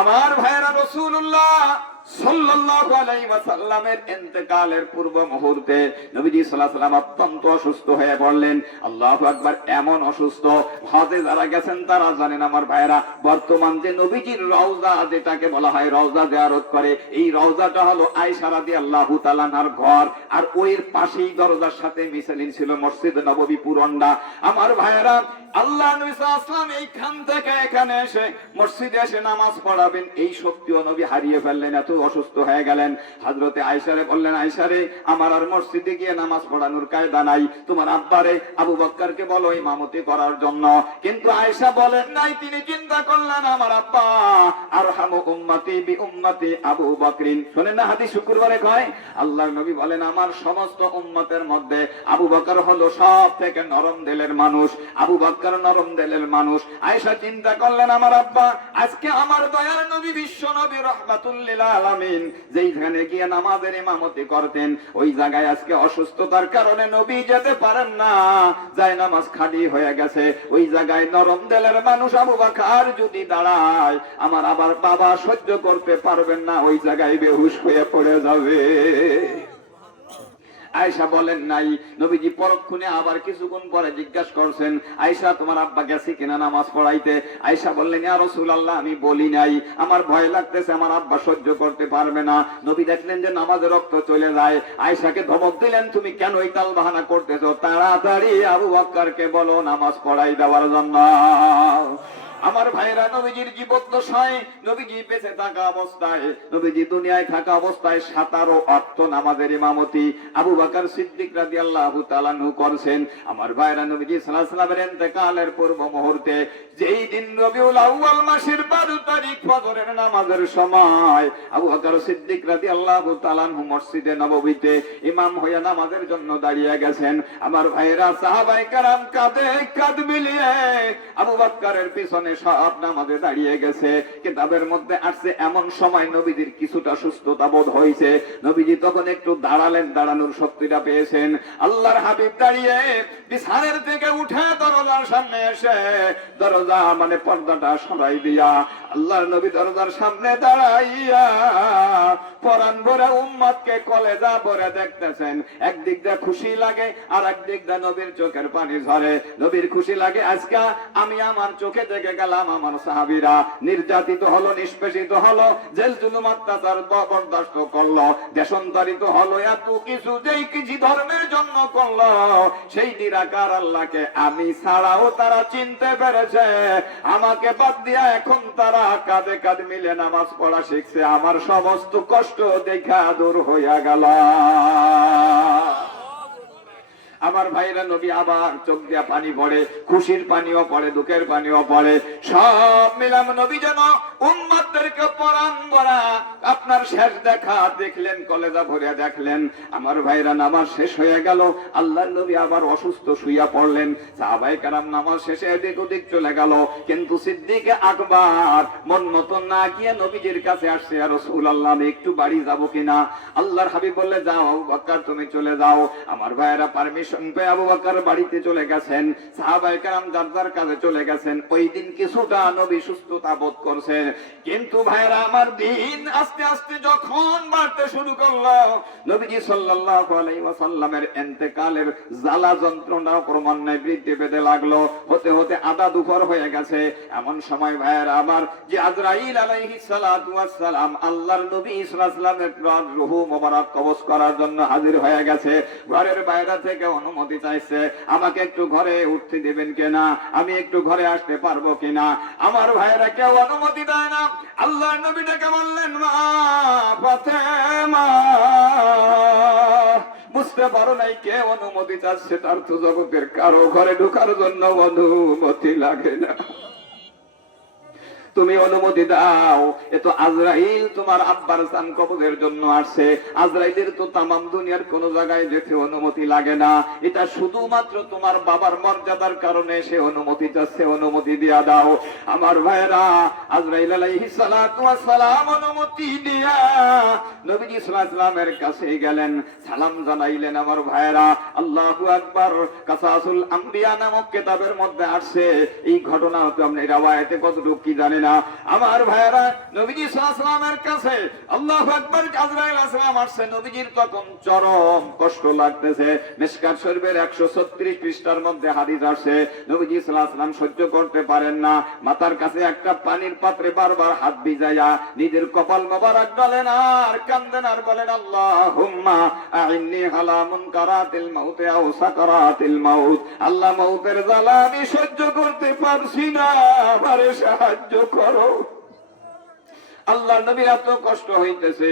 আমার ভাইরা, রাসূলুল্লাহ সাল্লাল্লাহু আলাইহি ওয়াসাল্লামের ইন্তেকালের পূর্ব মুহূর্তে নবীজি সাল্লাল্লাহু আলাইহি ওয়াসাল্লাম অত্যন্ত অসুস্থ হয়ে পড়লেন। আল্লাহু আকবার। এমন অসুস্থ, হজে যারা গেছেন তারা জানেন আমার ভাইরা, বর্তমান যে নবীজির রওজা যেটাকে বলা হয় রওজা জিয়ারত করে, এই রওজাটা হলো আয়েশা রাদিয়াল্লাহু তাআলা আনহার ঘর, আর ওই পাশেই দরজার সাথে মিশালিন ছিল মসজিদ নববী পুরনটা। আমার ভাইরা, আল্লাহ নবী সাল্লাল্লাহু আলাইহি ওয়াসাল্লাম এইখান থেকে এখানে এসে মসজিদে এসে নামাজ পড়াবেন, এই শক্তিও নবী হারিয়ে ফেললেন, এত অসুস্থ হয়ে গেলেন। হযরতে আয়েশারে বললেন, আয়েশারে, আমার আর মসজিদে গিয়ে নামাজ পড়ানোর কায়দা নাই, তোমার আব্বারে আবু বকরকে বলো ইমামতি করার জন্য। কিন্তু আয়েশা বলেন নাই, তিনি চিন্তা করলেন আমার আব্বা আরহামু উম্মতি বি উম্মতি আবু বকরিন। শুনেন না হাদিস শুক্রবারে কয়, আল্লাহর নবী বলেন আমার সমস্ত উম্মতের মধ্যে আবু বকর হলো সব থেকে নরম দিলের মানুষ, আবু বকর নরম দিলের মানুষ। আয়েশা চিন্তা করলেন আমার আব্বা আজকে আমার দয়ার নবী বিশ্ব নবী রাহমাতুল লিল আলামিন যেইখানে গিয়ে নামাজের ইমামতি করতেন, ওই জায়গায় আজকে অসুস্থতার কারণে নবী যেতে পারেন না, যায় নামাজ খালি হয়ে গেছে। ওই জায়গায় নরম দিলের মানুষ আবু বকর যদি দাঁড়ায়, আমার আবার বাবা সহ্য করতে পারবেন না, ওই জায়গায় বেহুশ হয়ে পড়ে যাবে। আয়েশা বলেন নাই। নবীজি পরক্ষণে আবার কিছুক্ষণ পরে জিজ্ঞাসা করছেন, আয়েশা তোমার আব্বা গেছে কিনা নামাজ পড়াইতে? আয়েশা বললেন, ইয়া রাসূলুল্লাহ আমি বলি নাই, আমার ভয় লাগতেছে, আমার আব্বা সহ্য করতে পারবে না। নবী দেখলেন যে নামাজে রক্ত চলে যায়, আয়েশাকে ধমক দিলেন, তুমি কেন এই তাল বাহানা করতেছো, তাড়াতাড়ি আবু বকরকে বলো নামাজ পড়াই দেওয়ার জন্য। আমার ভাইরা, নবীজির জীবদ্দশায়, নবীজি বেঁচে থাকা অবস্থায়, নবীজি দুনিয়ায় থাকা অবস্থায় 17 ওয়াক্ত নামাজের ইমামতি আবু বকর সিদ্দিক রাদিয়াল্লাহু তাআলা আনহু করেছেন। আমার ভাইরা, নবীজি সাল্লাল্লাহু আলাইহি ওয়াসাল্লামের ইন্তেকালের পূর্ব মুহূর্তে যেই দিন রবিউল আউয়াল মাসের 12 তারিখ ফজরের নামাজের সময় আবু বকর সিদ্দিক রাদিয়াল্লাহু তাআলা আনহু মসজিদে নববীতে ইমাম হয়ে নামাজের জন্য দাঁড়িয়ে গেছেন। আমার ভাইরা, সাহাবায়ে কেরাম কাঁধে কাঁধ মিলিয়ে আবু বকরের পিছনে সব নামাজে দাঁড়িয়ে গেছে। কিতাবের মধ্যে আসছে এমন সময় নবীজির কিছুটা সুস্থতা বোধ হয়েছে, নবীজি তখন একটু দাঁড়ালেন, দাঁড়ানোর শক্তিটা পেয়েছেন। আল্লাহর হাবিব দাঁড়িয়ে বিছানার থেকে উঠে দরজার সামনে এসে, দরজা মানে পর্দাটা সরাই দিয়া আল্লাহর নবী দরজার সামনে দাঁড়াইয়া পরাণ ভরে উম্মতকে কলেজা ভরে দেখতেছেন। একদিক দিয়ে খুশি লাগে, আর একদিক দিয়ে নবীর চোখের পানি ঝরে। নবীর খুশি লাগে, আজকে আমি আমার চোখে দেখে গেলাম আমার সাহাবীরা নির্যাতিত হলো, নিষ্পেষিত হলো, জেল জুলুম অত্যাচার বরদাস্ত করলো, দেশান্তরিত হলো, এত কিছু যেই কিছু ধর্মের জন্য করলো, সেই নিরাকার আল্লাহকে আমি ছাড়াও তারা চিনতে পেরেছে। আমাকে বাদ দিয়া এখন তারা কাঁধে কাঁধ মিলে নামাজ পড়া শিখছে। আমার সমস্ত কষ্ট দেখা দূর হইয়া গেল। আমার ভাইরা, নবী আবার চোখ দিয়া পানি পড়ে, খুশির পানিও পড়ে, দুঃখের পানিও পড়ে, সব মিলাম নবী যেন উম্মতদেরকে পরাণ ভরা আপনার শেষ দেখা দেখলেন, কলেজা ভরে দেখলেন। আমার ভাইরা, নামাজ শেষ হয়ে গেল, আল্লাহর নবী আবার অসুস্থ শুইয়া পড়লেন। সাহাবায়ে কেরাম নামাজ শেষে এদিক ওদিক চলে গেল, কিন্তু সিদ্দিক আকবর মন মতো না গিয়ে নবীজির কাছে আসছে, ইয়া রাসূলুল্লাহ আমি একটু বাড়ি যাব কিনা? আল্লাহর হাবিব বললে, যাও আবু বকর তুমি চলে যাও। আমার ভাইরা, পারমিশন পেয়ে আবু বকর বাড়িতে চলে গেছেন, সাহাবায়ে কেরাম যার যার কাজে চলে গেছেন। ওই দিন কিছুটা নবী সুস্থতা বোধ করছেন, কিন্তু ভাইরা আমার, দিন আস্তে আস্তে যখন বাড়তে শুরু করলো, নবীজি সাল্লাল্লাহু আলাইহি ওয়াসাল্লামের ইন্তেকালের জ্বালা যন্ত্রণা ক্রমান্বয়ে বৃদ্ধি পেতে লাগলো। হতে হতে আধা দুপুর হয়ে গেছে। এমন সময় ভাইরা আমার, যে আজরাইল আলাইহিস সালাতু ওয়াস সালাম আল্লাহর নবী সাল্লাল্লাহু আলাইহি ওয়াসাল্লামের রূহ মোবারক কবজ করার জন্য হাজির হয়ে গেছে। ঘরের বাইরে থেকে অনুমতি চাইছে, আমাকে একটু ঘরে উঠতে দেবেন কিনা, আমি একটু ঘরে আসতে পারবো কিনা। আমার ভাইরা কেউ অনুমতি দেয় না। আল্লাহর নবীটাকে বললেন, মা ফাতেমা, বুঝতে পারো নাই কে অনুমতি চাচ্ছে? তার তো জগতের কারো ঘরে ঢোকার জন্য অনুমতি লাগে না, তুমি অনুমতি দাও। এ তো আজরাইল তোমার আব্বার জান কবজের জন্য আসছে। আজরাইলের তো তামাম দুনিয়ার কোন জায়গায় যেতে অনুমতি লাগে না, এটা শুধুমাত্র তোমার বাবার মর্যাদার কারণে সে অনুমতি চাচ্ছে, অনুমতি দিয়া দাও। আমার ভাইরা, আজরাইল আলাইহিস সালাতু ওয়াস সালাম অনুমতি দিয়া নবীজি সাল্লাল্লাহু আলাইহি ওয়াসাল্লামের কাছে গেলেন, সালাম জানাইলেন। আমার ভাইরা, আল্লাহু আকবার। কাসাসুল আম্বিয়া নামক কিতাবের মধ্যে আসছে এই ঘটনা, তো আপনি রাওয়ায়াতে কতটুকু কি জানেন না। আমার ভাইয়েরা, নবীজি সাল্লাল্লাহু আলাইহি ওয়াসাল্লামের কাছে আল্লাহু আকবার আজরাইল আসলাম আসছে। নবীজির তখন চরম কষ্ট লাগতেছে। মিশকাত শরীফের 136 পৃষ্ঠার মধ্যে হাদিস আসছে, নবীজি সাল্লাল্লাহু আলাইহি ওয়াসাল্লাম সহ্য করতে পারেন না, মাথার কাছে একটা পানির পাত্রে বারবার হাত ভিজাইয়া নিজের কপাল মোবারক ডালেন আর কান্দেন আর বলেন, আল্লাহুম্মা আইন্নি আলা মুনকারাতিল মাউত আও সাকারাতিল মাউত। আল্লাহ, মউতের জ্বালা আমি সহ্য করতে পারছি না, আমারে সাহায্য করো। আল্লাহ নবীর এত কষ্ট হইতেছে,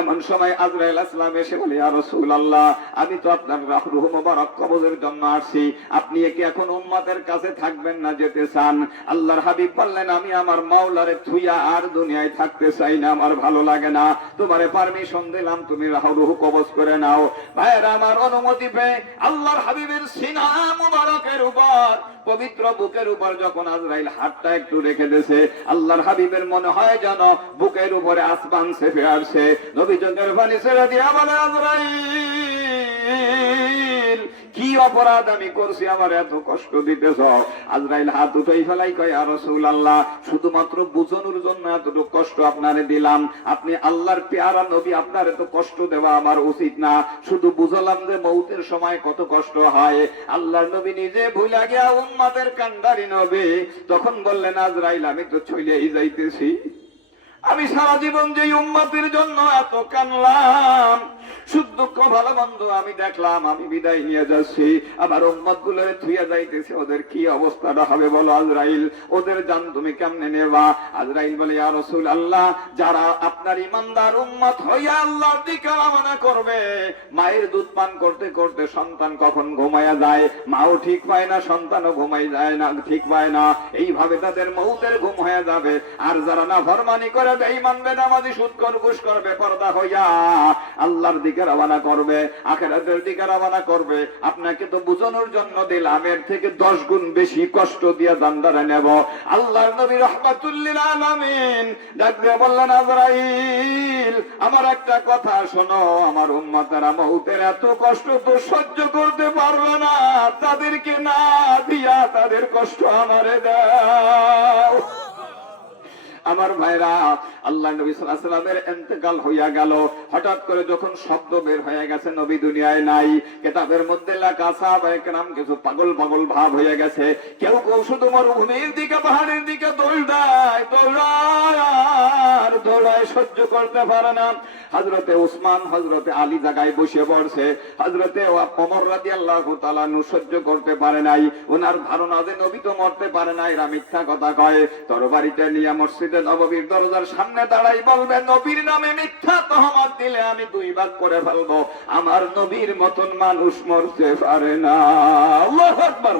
এমন সময় আজরাইল আসলাম এসে বলে, ইয়া রাসূলুল্লাহ, আমি তো আপনার রূহ মুবারক কবজের জন্য আসছি, আপনি কি এখন উম্মতের কাছে থাকবেন না, যেতে চান? আল্লাহর হাবিব বললেন, আমি আমার মাওলারে থুইয়া আর দুনিয়ায় থাকতে চাই না, আমার ভালো লাগে না, তোমারে পারমিশন দিলাম, তুমি রূহ কবজ করে নাও। ভাইরা আমার, অনুমতি পেয়ে আল্লাহর হাবিবের সিনা মুবারকের উপর, পবিত্র বুকের উপর যখন আজরাইল হাতটা একটু রেখে দিয়েছে, আল্লাহর হাবিবের মনে হয় যেন বুকের উপরে আসমান চেপে আসছে। নবী চোখের পানি ছেড়ে দিয়ে বলে, আজরাইল, কি অপরাধ আমি করছি, আমার এত কষ্ট দিতেছ? আজরাইল হাত উঠাই ফেলাই কয়, ইয়া রাসূলুল্লাহ, শুধুমাত্র বুঝানোর জন্য এতটুকু কষ্ট আপনারে দিলাম, আপনি আল্লাহর পেয়ারা নবী, আপনার এত কষ্ট দেওয়া আমার উচিত না, শুধু বুঝালাম যে মউতের সময় কত কষ্ট হয়। আল্লাহর নবী নিজে ভুলে গিয়া উম্মতের কান্ডারি নবী তখন বললেন, আজরাইল, আমি তো চলেই যাইতেছি, আমি সারা জীবন যে উম্মতের জন্য এত কানলাম, সুখ দুঃখ ভালো মন্দ আমি দেখলাম, আমি বিদায় নিয়ে যাচ্ছি, আবার উম্মত গুলো থুইয়া যাইতেছে, ওদের কি অবস্থাটা হবে বলো আজরাইল, ওদের জান তুমি কেমনে নেবা? আজরাইল বলে, ইয়া রাসূলুল্লাহ, যারা আপনার ইমানদার উম্মত হইয়া আল্লাহর দিকে রওনা করবে, মায়ের দুধ পান করতে করতে সন্তান কখন ঘুমায়া যায়, মাও ঠিক পায় না, সন্তানও ঘুমাই যায় না, ঠিক পায় না, এইভাবে তাদের মউতের ঘুম হয়ে যাবে। আর যারা নাফরমানি করে, বেঈমান বেনামাজি সুদখোর ঘুষ করবে, পর্দা হইয়া আল্লাহর দিকে রওনা করবে, আখিরাতের দিকে রওনা করবে, আপনাকে তো বুঝানোর জন্য দিলাম, এর থেকে 10 গুণ বেশি কষ্ট দিয়ে জান্নাতে নেব। আল্লাহর নবী রাহমাতুল লিল আলামিন ডাক দিয়ে বললেন, আজরাইল, আমার একটা কথা শোনো, আমার উম্মতেরা মউতের এত কষ্ট তো সহ্য করতে পারবে না, তাদেরকে না দিয়া তাদের কষ্ট আমারে দাও। আমার ভাইরা, আল্লাহ নবী সাল্লাল্লাহু আলাইহি ওয়াসাল্লামের ইন্তেকাল হইয়া গেল, হঠাৎ করে যখন শব্দ বের হয়ে গেছে নবী দুনিয়ায় নাই, কিতাবের মধ্যে লেখা সাহাবায়ে কেরাম কিছু পাগল পাগল ভাব হয়ে গেছে, কেউ কেউ শুধু মরুভূমির দিকে, পাহাড়ের দিকে দৌড়ায়, আর দৌড়ায়, সহ্য করতে পারে না। হযরতে উসমান, হযরতে আলী জায়গায় বসে পড়ছে, হযরতে ওমর রাদিয়াল্লাহু তাআলা নু সহ্য করতে পারে নাই, ওনার ধারণা যে নবী তো মরতে পারে না, এরা মিথ্যা কথা কয়, তরবারিতে নিয়ে মসজিদে নববীর দরজার সামনে দাঁড়াই বলবে, নবীর নামে মিথ্যা তহমত দিলে আমি 2 ভাগ করে ফেলবো, আমার নবীর মতন মানুষ মরতে পারে না। আল্লাহু আকবার।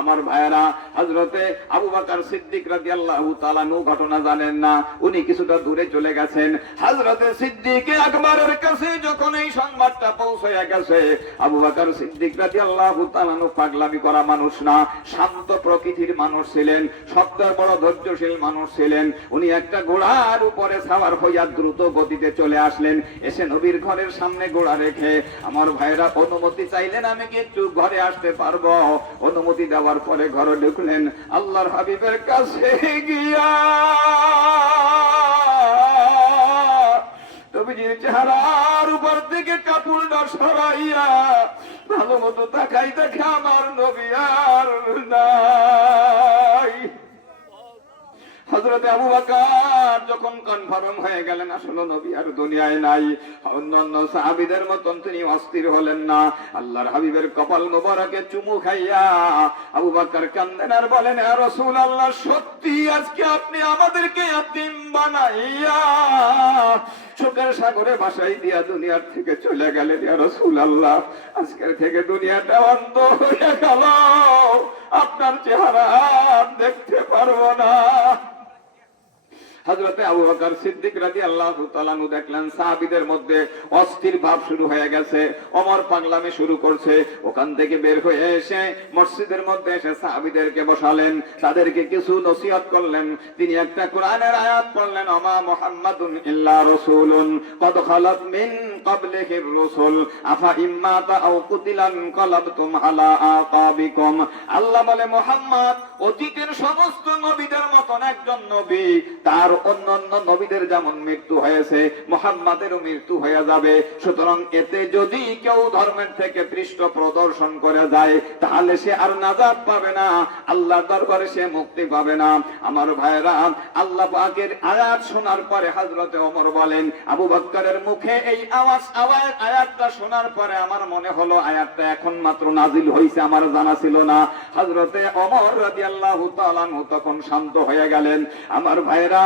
আমার ভাইয়েরা, হযরতে আবু বকর সিদ্দিক রাদিয়াল্লাহু তাআলা নু ঘটনা জানেন না, উনি কিছুটা দূরে চলে গেছেন। হযরতে সিদ্দিক আকবরের কাছে যখন এই সংবাদটা পৌঁছে গেছে, আবু বকর সিদ্দিক রাদিয়াল্লাহু তাআলা নু পাগলামি করা মানুষ না, শান্ত প্রকৃতির মানুষ ছিলেন, সত্যের বড় ধৈর্যশীল মানুষ ছিলেন। উনি একটা ঘোড়ার উপরে সাওয়ার হইয়া দ্রুত গতিতে চলে আসলেন, এসে নবীর ঘরের সামনে ঘোড়া রেখে, আমার ভাইয়েরা, অনুমতি চাইলেন, আমি কি একটু ঘরে আসতে পারবো? অনুমতি দেওয়ার পরে ঘরে ঢুকলেন, আল্লাহর হাবিবের কাছে গিয়া নবীজির চেহারার উপর থেকে কাপড়টা সরাইয়া ভালো মতো তাকাই, দেখে আমার নবী আর নাই। হযরতে আবু বকর যখন কনফার্ম হয়ে গেলেন আসলে নবী আর দুনিয়ায় নাই, অন্যান্য সাহাবীদের মতন তিনি অস্থির হলেন না, আল্লাহর হাবিবের কপাল মোবারকে চুমু খাইয়া আবু বকর কান্দেন আর বলেন, ইয়া রাসূলুল্লাহ, সত্যি আজকে আপনি আমাদেরকে ইয়াতীম বানাইয়া শোকের সাগরে ভাসাই দিয়া দুনিয়ার থেকে চলে গেলেন, ইয়া রাসূলুল্লাহ, আজকের থেকে দুনিয়াটা অন্ধ হয়ে গেল, আপনার চেহারা আর দেখতে পারবো না। হযরতে আবু বকর সিদ্দিক রাদিয়াল্লাহু তাআলা আনহু দেখলেন সাহাবীদের মধ্যে অস্থির ভাব শুরু হয়ে গেছে, ওমর পাগলামি শুরু করছে। ওখান থেকে বের হয়ে এসে মসজিদের মধ্যে এসে সাহাবীদেরকে বসালেন, তাদেরকে কিছু নসিহত করলেন। তিনি একটা কোরআনের আয়াত পড়লেন, ওমা মুহাম্মাদুন ইল্লা রাসূলুন কদ খালাত মিন ক্বাবলিহির রাসূল আফা ইম্মাতা আও কুতিলান ক্বালাবতুম আলা আকাবিকুম। আল্লাহ বলে, মুহাম্মদ অতীতের সমস্ত নবীদের মতন একজন নবী, তার অন্যান্য নবীদের যেমন মৃত্যু হয়েছে মুহাম্মাদেরও মৃত্যু হয়ে যাবে। সুতরাং এতে যদি কেউ ধর্মের থেকে পৃষ্ঠ প্রদর্শন করে যায় তাহলে সে আর নাজাত পাবে না, আল্লাহর দরবারে সে মুক্তি পাবে না। আমার ভাইরা, আল্লাহ পাকের আয়াত শোনার পরে হযরতে ওমর বলেন, আবু বকরের মুখে এই আয়াতটা শোনার পরে আমার মনে হলো আয়াতটা এখন মাত্র নাজিল হয়েছে, আমার জানা ছিল না। হযরতে ওমর রাদিয়াল্লাহু তাআলা আনহু তখন শান্ত হয়ে গেলেন। আমার ভাইরা,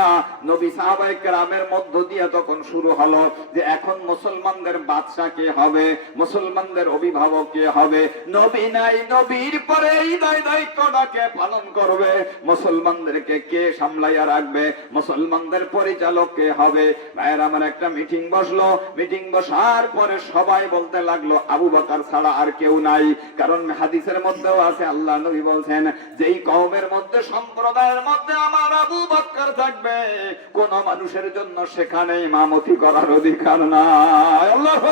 নবী সাহাবায়ে কেরামের মধ্য দিয়ে তখন শুরু হলো যে এখন মুসলমানদের বাদশা কে হবে, মুসলমানদের অভিভাবক কে হবে। নবী নাই, নবীর পরে এই দায়িত্বটাকে পালন করবে, মুসলমানদেরকে কে সামলাইয়া রাখবে, মুসলমানদের পরিচালক কে হবে। ভাইরা আমার, একটা মিটিং বসলো। মিটিং বসার পরে সবাই বলতে লাগলো আবু বকর ছাড়া আর কেউ নাই। কারণ হাদিসের মধ্যেও আছে, আল্লাহ নবী বলছেন, যেই কওমের মধ্যে, সম্প্রদায়ের মধ্যে আমার আবু বকর থাকবে, কোন মানুষের জন্য সেখানে ইমামতি করার অধিকার নাই। আল্লাহু